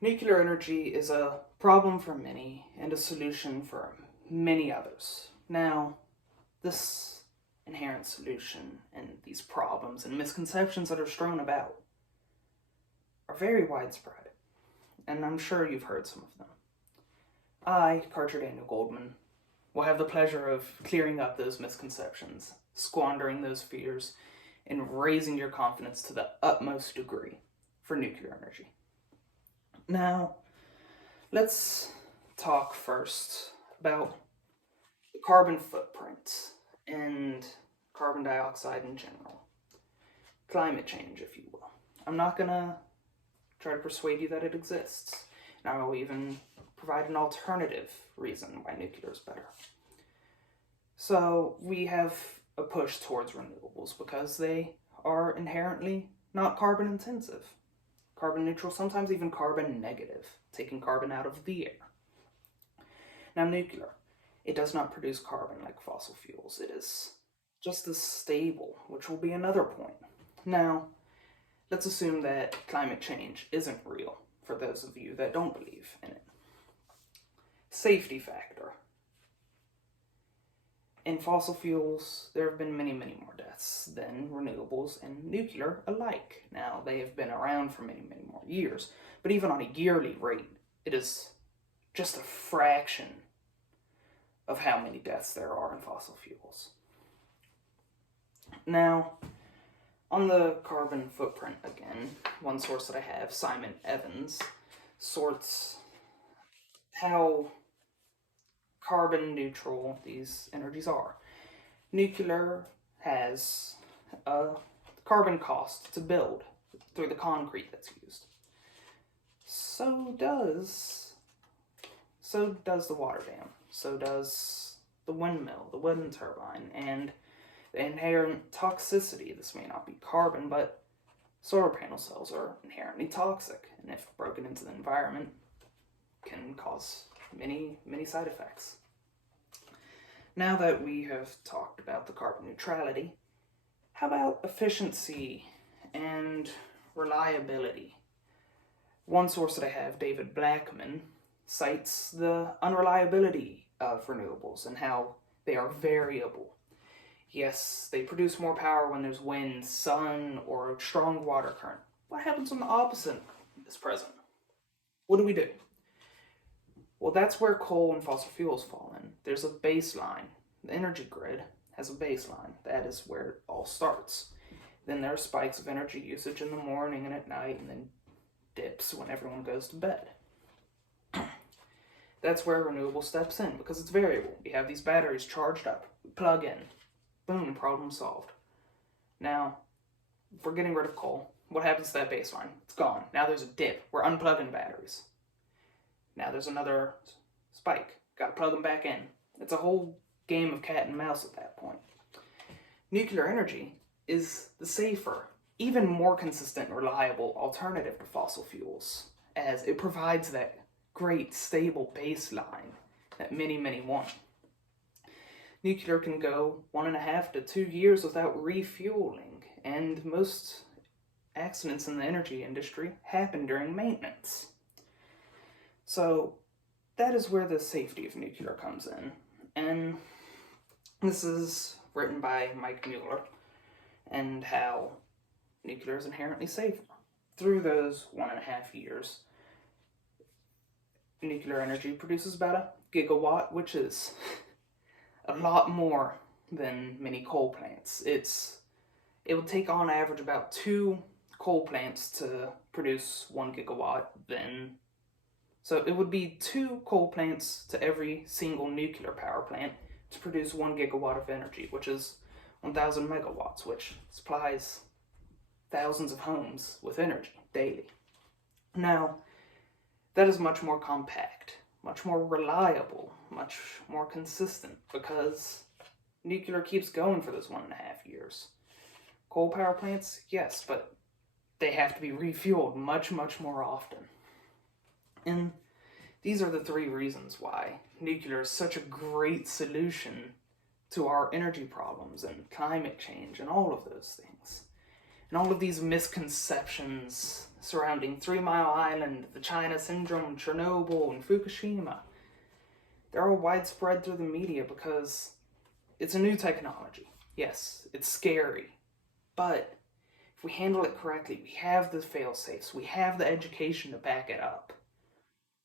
Nuclear energy is a problem for many and a solution for many others. Now, this inherent solution and these problems and misconceptions that are strewn about are very widespread, and I'm sure you've heard some of them. I, Carter Daniel Goldman, will have the pleasure of clearing up those misconceptions, squandering those fears, and raising your confidence to the utmost degree for nuclear energy. Now, let's talk first about the carbon footprint and carbon dioxide in general. Climate change, if you will. I'm not going to try to persuade you that it exists. And I will even provide an alternative reason why nuclear is better. So we have a push towards renewables because they are inherently not carbon intensive. Carbon neutral, sometimes even carbon negative, taking carbon out of the air. Now, nuclear, it does not produce carbon like fossil fuels. It is just as stable, which will be another point. Now, let's assume that climate change isn't real for those of you that don't believe in it. Safety factor. In fossil fuels, there have been many, many more deaths than renewables and nuclear alike. Now, they have been around for many, many more years, but even on a yearly rate, it is just a fraction of how many deaths there are in fossil fuels. Now, on the carbon footprint again, one source that I have, Simon Evans, sorts how carbon neutral these energies are. Nuclear has a carbon cost to build through the concrete that's used. So does the water dam. So does the windmill, the wind turbine, and the inherent toxicity. This may not be carbon, but solar panel cells are inherently toxic, and if broken into the environment, can cause many, many side effects. Now that we have talked about the carbon neutrality, how about efficiency and reliability? One source that I have, David Blackman, cites the unreliability of renewables and how they are variable. Yes, they produce more power when there's wind, sun, or a strong water current. What happens when the opposite is present? What do? Well, that's where coal and fossil fuels fall in. There's a baseline. The energy grid has a baseline. That is where it all starts. Then there are spikes of energy usage in the morning and at night, and then dips when everyone goes to bed. That's where renewable steps in because it's variable. We have these batteries charged up. We plug in. Boom, problem solved. Now, if we're getting rid of coal, what happens to that baseline? It's gone. Now there's a dip. We're unplugging batteries. Now there's another spike. Gotta plug them back in. It's a whole game of cat and mouse at that point. Nuclear energy is the safer, even more consistent and reliable alternative to fossil fuels, as it provides that great stable baseline that many, many want. Nuclear can go 1.5 to 2 years without refueling, and most accidents in the energy industry happen during maintenance. So that is where the safety of nuclear comes in. And this is written by Mike Mueller, and how nuclear is inherently safe. Through those 1.5 years, nuclear energy produces about a gigawatt, which is a lot more than many coal plants. It would take on average about 2 coal plants to produce 1 gigawatt. So it would be 2 coal plants to every single nuclear power plant to produce 1 gigawatt of energy, which is 1,000 megawatts, which supplies thousands of homes with energy daily. Now, that is much more compact, much more reliable, much more consistent, because nuclear keeps going for those 1.5 years. Coal power plants, yes, but they have to be refueled much, much more often. And these are the 3 reasons why nuclear is such a great solution to our energy problems and climate change and all of those things. And all of these misconceptions surrounding 3 Mile Island, the China Syndrome, Chernobyl, and Fukushima. They're all widespread through the media because it's a new technology. Yes, it's scary, but if we handle it correctly, we have the fail-safes, we have the education to back it up.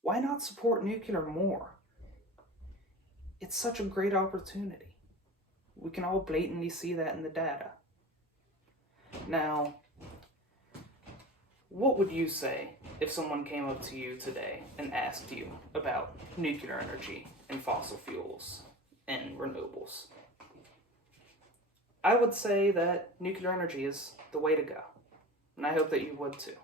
Why not support nuclear more? It's such a great opportunity. We can all blatantly see that in the data. Now, what would you say if someone came up to you today and asked you about nuclear energy and fossil fuels and renewables? I would say that nuclear energy is the way to go, and I hope that you would too.